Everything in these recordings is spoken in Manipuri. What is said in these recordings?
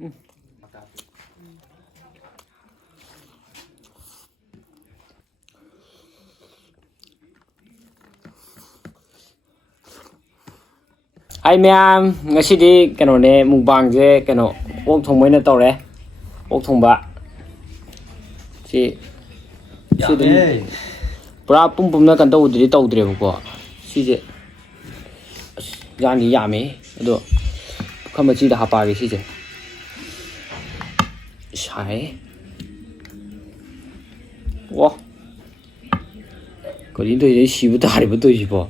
ไอเมียงั้นสิดีกันหน่อยเนี่ยมุงบางเจ้กันหน่อยโอ๊กทงไม่เนี่ยต่อเลยโอ๊กทงบะสิดีปลาปุ่มเนี่ยกันต่อดีต่อดีบุกสิเจยานี่ยามีดูข้ามาจีดหาปลากี่สิเจใช่ว้าก็ยิ่งตัวยิ่งสีบุตรหาริบุตรสิบ่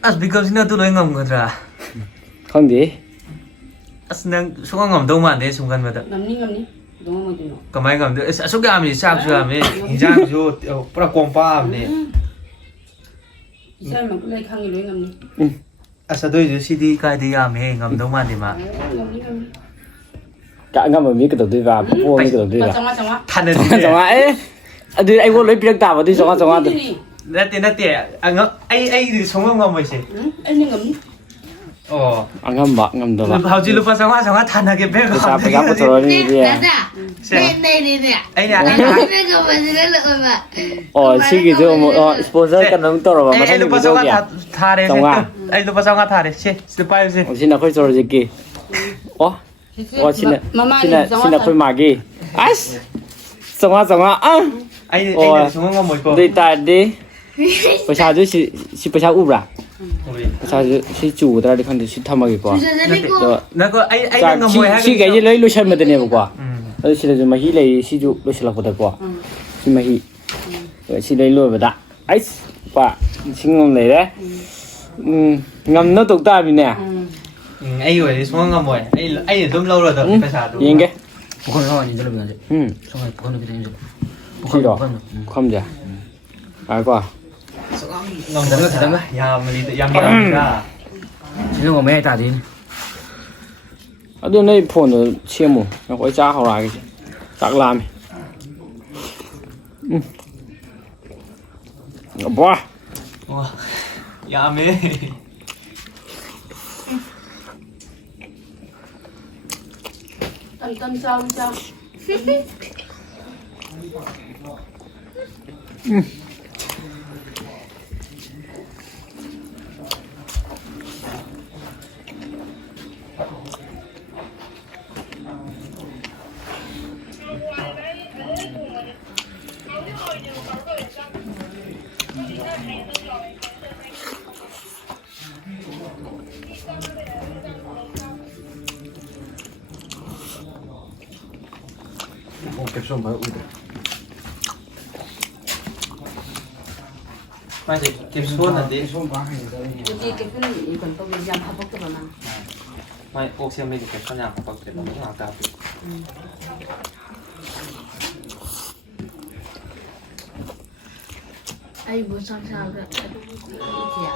as because na tuloy ngam ngadra khandi as nang sunga ngam do man de sungan ma da ngamni dong mo dino kamai ngam de as asu ga mi sak su ami hinjang ju pura kompa amne sai ma kulai khangi loi ngamni as adoi ju sidi kai de ya me ngam do man de ma ngamni cả ngâm ở miếng cái đầu tiên vào mua cái đầu tiên vào chama than de chồng ấy anh vô lấy piếc tàu vào đi chồng ăn na te ai di sunga ngam mai se ai ni ngamni oh ăn ngâm bạc ngâm đồ bạc hau ji lupa sanga than na ke be phải gặp cái rồi đi đi ai ya xí cái chỗ một sponsor cái nó to rồi mà ai lupa sanga tha re ai lupa sanga tha re se lupa se xin là khơi rồi gì kì xin là khơi mà kì ai chồng ăn ai sunga ngam moi ko đi ta điประชาชนสิประชาอุบระประชาชนสิจูตระดิคันดิสิทำมากี่กว่าแล้วก็ไอ้งมวยฮะ สิแกจะเลยลุชันมาเดเนี่ยกว่าแล้วสิเลยมาฮีเลยสิจูลุชันละพอดกว่าสิมาฮีสิเลยลุบดะไอ้ป่ะสิงงเลยเด้งำนตกตามีเนี่ยไอ้อยู่ไอ้สมงงมวยไอ้ตุ้มเล่าเลยตัวประชาชนยังไง不可能你这里边的，上海不可能给你这，不可能，不可能，ความจ้ะอะไรกว่าngầm thật là thật đấy, yam li yam ra. 其实我们也打的，啊，对那破的切木，那回家好来个，咋个拉没？不，哇，yam ấy. tâm sao cái số mới ui được. Mai thì kịp xuống là đi. Jadi kita ni ikan tu dia jam apa tu mana? Mai ốc xem mình cái con nhà của bác để nó làm cà phê. Ai buat sama-sama ke? Iya.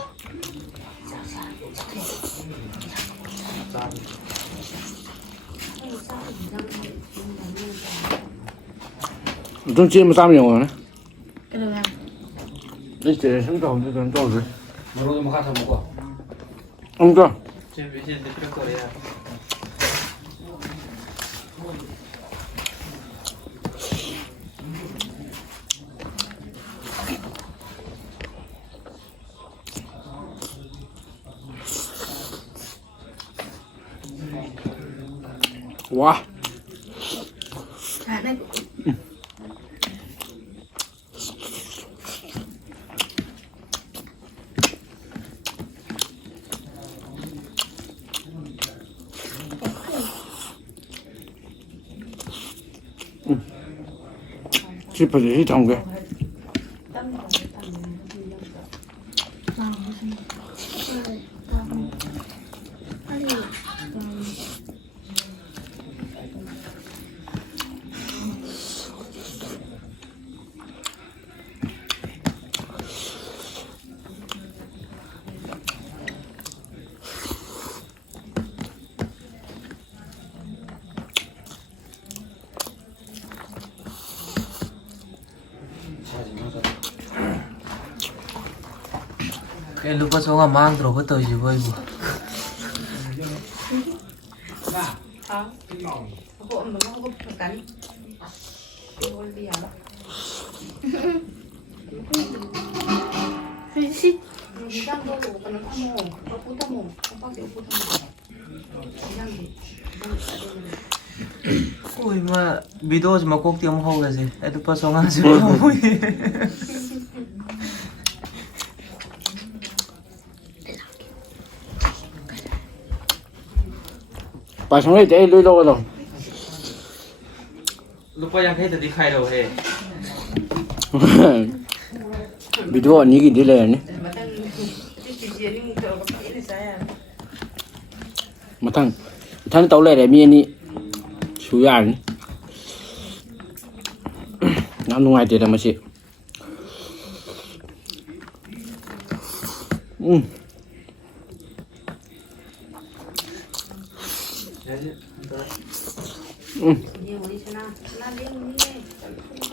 中间没啥用啊， Kenapa? 你这生照就跟照着，我说怎么看什么过？这。这微信这个呀。哇！这不是长的。Cái lúc bắt đầu mang rồi bắt đầu gì vậy bu? Aku ambil aku makan. Ibu dia lah. Sih. Kita dulu kan kamu, aku tamu, apa sih aku tamu. Yang Ui mà video mà quốc tiếng hậu là gì? Em tôi sống ăn chứ không vui. Bà sống đây để lưới đâu rồi. Lúc bây giờ thấy tự đi khai đầu hè. Video anh nghĩ đi lên mà thằng tàu lại để miên đi chú ăn nó ngoài thì làm gì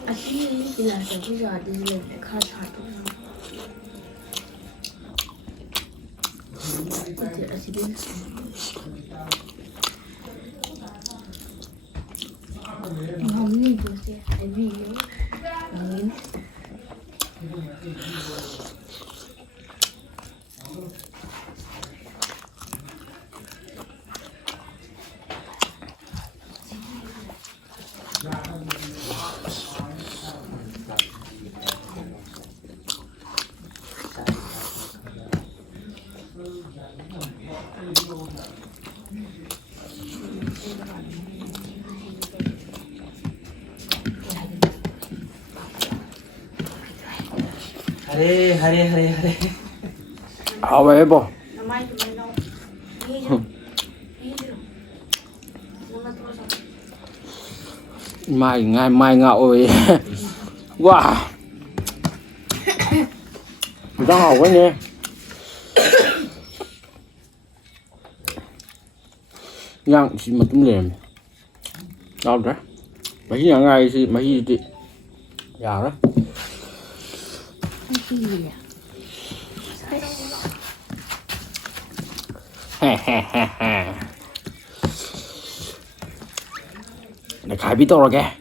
아침에 일어나서 그저 아들을 가사도 어제 아침에 없는 곳에 아니요 아닌 Hare. à vậy bố Namai tu mana? Ni je. Ni je. Nama tu apa? mai ngạo ơi wow đang học quá nhỉ nhang chỉ mà tụm liền đâu đấy mấy nhà ngay thì mấy gì chị già đó 아침이야 để khai biết đâu rồi kìa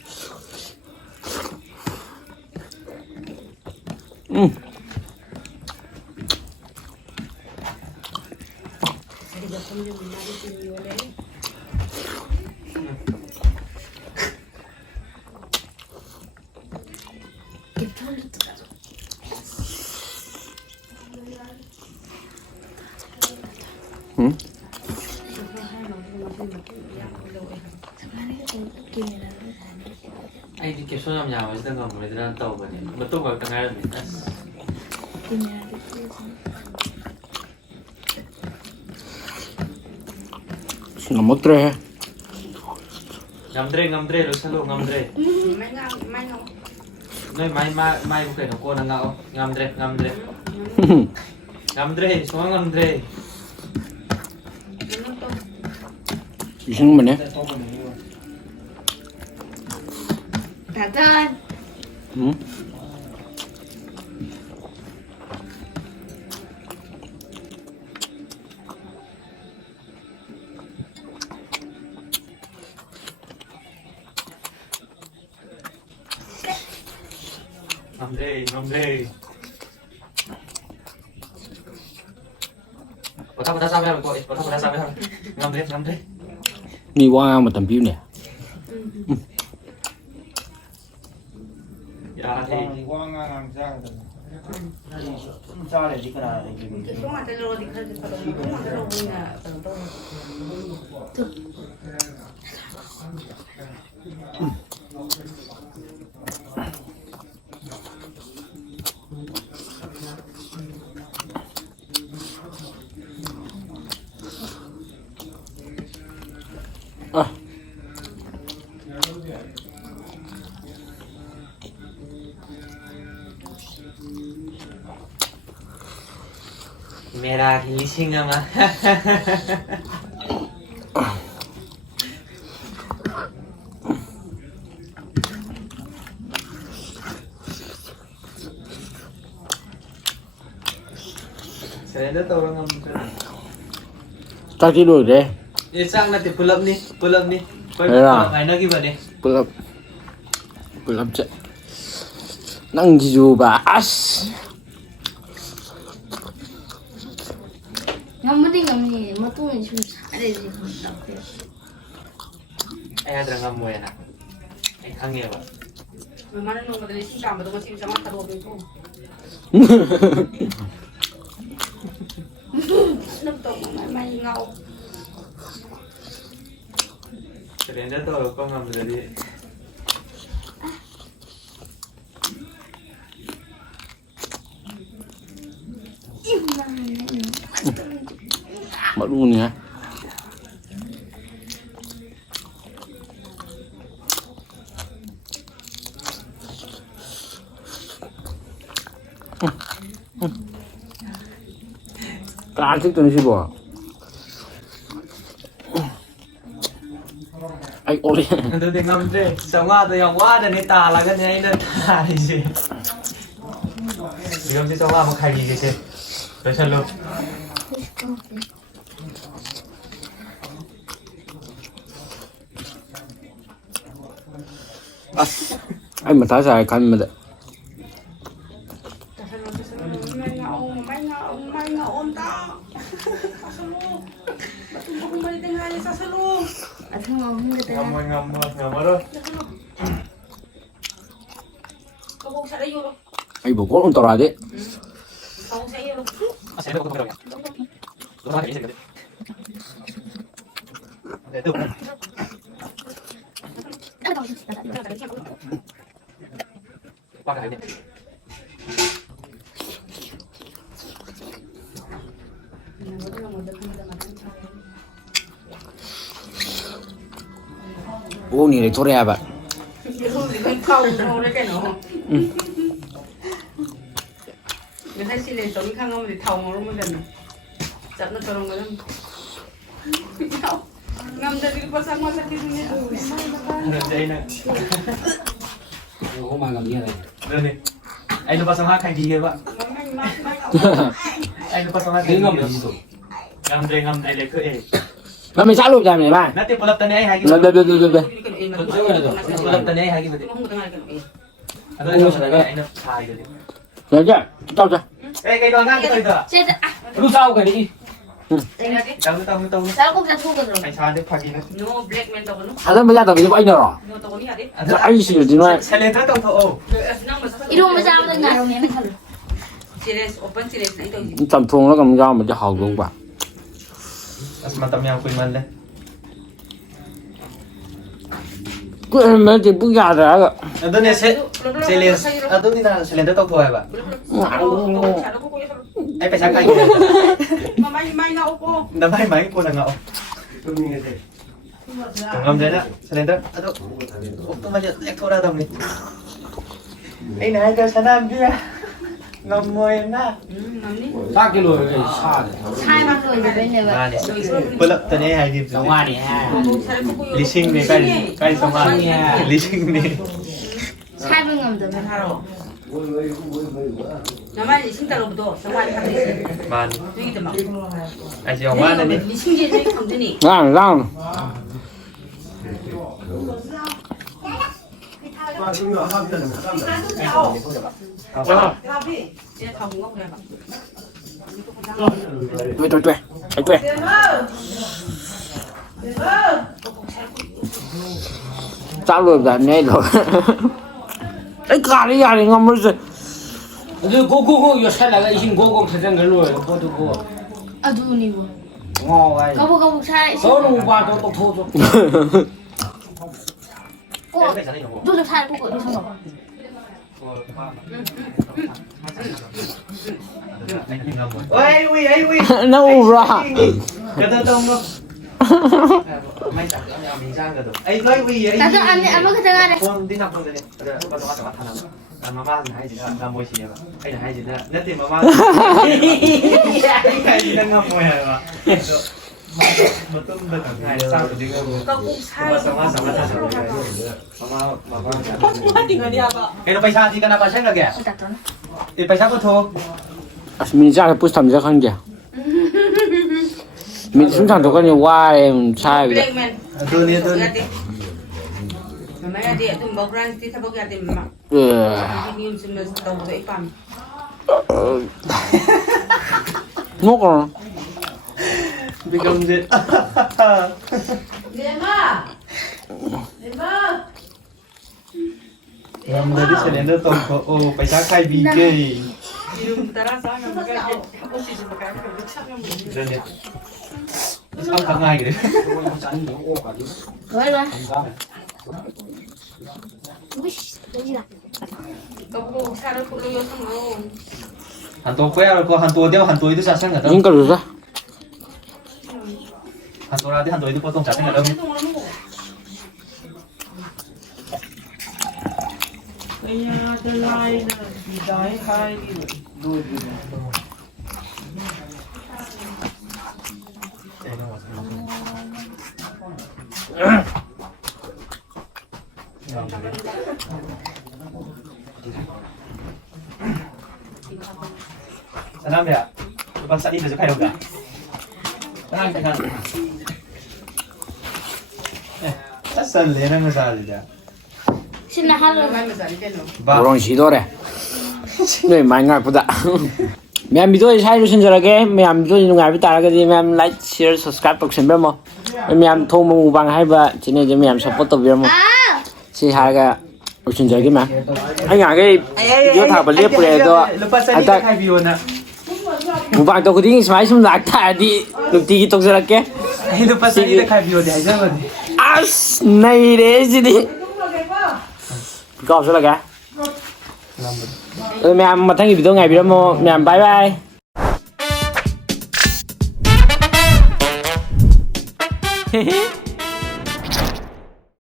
Anh đi kịp số nhầm nhào với tầng ngầm với tầng tàu vậy. Mà tôi vào tầng 2 rồi mình. ngắm mất tre Ngắm dre rồi sao ngắm dre. Mai ngau. Nơi mai có thể nó cô đang ngạo. Ngắm dre. Ngắm dre, xuống ngắm dre. Nama tu. iseng mình ấy Dadan. Ngắm dre. Có thằng sao vậy cô? Có thằng sao vậy? Ngắm dre. đi qua mà tầm view nè Dạ thì Kita mata lo di kerja kalau kita mata lo punya kalau Merah gilising ama. Saya dah tahu orang ngam. ta chỉ đuổi đấy ꯆꯥꯛ ꯅꯠꯇꯦ ꯄꯨꯂꯞꯅꯤ ꯄꯨꯂꯞꯅꯤ ꯍꯥꯏꯅꯈꯤꯕꯅꯤ ꯄꯨꯂꯞ ꯆꯠ ꯅꯪꯁꯤꯁꯨꯕ ꯑꯁ ngắm ngắm mà tôi mình chụp sai đây gì không tập được ꯑꯩ ꯍꯥꯏꯗ꯭ꯔꯥ ꯉꯝꯃꯣꯏꯅ ꯑꯩ ꯈꯪꯉꯦꯕ ꯃꯃꯥꯅ ꯅꯣꯡꯃꯗ 40 ꯇꯥꯟꯕꯗꯣ ꯉꯁꯤ 500 ꯊꯥꯗꯣꯛꯑꯦꯀꯣ ꯅꯪ ꯇꯧꯕ ꯃꯥꯏ ꯉꯥꯎ ꯁꯔꯦꯟꯗꯔ ꯇꯧꯔꯛꯄ ꯉꯝꯗ꯭ꯔꯗꯤ malunya Klasik tuh sih boh. Ay oli. ꯑꯗꯨꯗꯤ ꯉꯝꯗ꯭ꯔꯦ 500ꯗ ꯌꯥꯝ ꯋꯥꯗꯅꯤ ꯇꯥꯜꯂꯒꯅꯤ ꯑꯩꯅ ꯊꯥꯔꯤꯁꯦ ꯌꯣꯝꯁꯦ 500 ꯑꯃ ꯈꯥꯏꯈꯤꯒꯦꯁꯦ ꯂꯣꯏꯁꯜꯂꯨ Ay mata saya kan mada. thằng ngầu không được ngầm Ay bo ko untuk ada. Oh ni rektor ya pak. người ta xin lên sống khang ông thì thầu mà luôn lần chặt nó cho nó người ngâm ra đi pasang masa kia ni Không mà làm gì này. Đưa đi anh lupa sama kaki pak anh lupa sama kaki ngam dre le ke Nó mới sát luôn cho này ba. nanti pulap tani ai hagi Được. pulap tani ai hagi berarti ada yang saya anh sai rồi Được chưa? Tao chưa? cái đoàn ngang cái rồi chết à Lúc sau cái đi. tao sao cũng ra thu được rồi anh sai được phagi nó no black man tao nó À nó bây giờ tao bị anh rồi. no tao có đi hả đi Anh xỉu thì nó. sai lên tao thô iru mà ra bên ngoài rồi nè thằng serious open serious này tao Tầm thuông nó cầm dao mà cho hầu luôn bạn. mantap yang kuiman deh Cứ em mới thì bước ra rồi. itu nih itu nih nah selain itu thôi pak ai phải sang kaki mà may ngậu cô đâm hai máy cô là ngậu ngâm đấy đó selain itu aduh waktu maju ekor ada nih ini naik ke sana dia ngâm môi na ngâm đi 3 kg này xa đấy. sai mà rồi về bên này vậy pelak tadi hai gitu Ở ngoài này ha. leasing nih kai sama leasing nih sai bên ngầm rồi bên 하러 나만 신다로부터 정말 하는데 man 여기도 막 ai chỉ ông man này 네 신기해 감더니 Rang. 얘 다 뭔가 그래 봐 Tuệ. Anh tuệ. Sao luôn cả nghe rồi. Ấy cả đi ra thì ngon mới rồi. Cô 이거 살다가 이신 고고 세상 걸로 그것도 고. à thu này 어, 와이. có sai 너는 봐도 또 토도. cô tôi được sai cô đi xong rồi ôi Nó u ra. cái tao tông luôn may chẳng có mình sang rồi ấy nói vì ấy ta cho ăn mất cái thằng này con đi nằm không đấy bắt đầu bắt đầu thằng mama hay gì đó làm môi xì mà hay là hay gì đó nhất thì mama hay gì đang ngâm môi mà một tuần được cả ngày sao được đi ngâm sama cái nó paisa thì kenapa saya lagi ya đặt đó paisa có thô Mình ra cái push thầm ra không kìa. 민 숨장 독하니 와에 차이. Blackman. Aduh Hati. Namanya dia tu background ti sabak hati mak. 예. Ini semua tahu tak ipam. 먹어. Become dead. Làm đời đi cylinder tổng có ô phải giá khai bì kê. Hidung terasa nampak apa sih sebagai Rồi nè. Sao thằng ngay kìa. Rồi rồi. Wish, đây là. Kamu sekarang kulo yo sama. Hàn tổ quay rồi, có hàn tổ đeo hàn tổ itu sang nggak tahu. 인가 루사. Hàn tổ nanti hàn tổ itu potong sang nggak tahu. Kayaknya ada lain, bidai kai gitu. Sanam ya. Bang Sadi udah khai đâu cả. Tenang, tenang. Chắc sân lên nó ra rồi đã. Xin là hai lần. Mai masali peno. Ba. 그런 시도래. 네, 많이 보다. 매am video sai 친절하게 매am video 누가 따라가지 매am like, share, subscribe 독심별 뭐. 매am 통무 방 할바 지네 좀 매am support 또 뭐. À. 시 하가 친절하게 마. 아니 아게 video 다 벌려 뿌려도 Lupa Sadi 아따 khai view na. 무방 또 그딩 스마이 좀 낙타디 눕티기 독설할게. Lupa Sadi khai view thì hay rất là. 아스 나이래 지디. 그거 없을라게. 매am 마탕이 video ngày video 뭐 매am bye bye.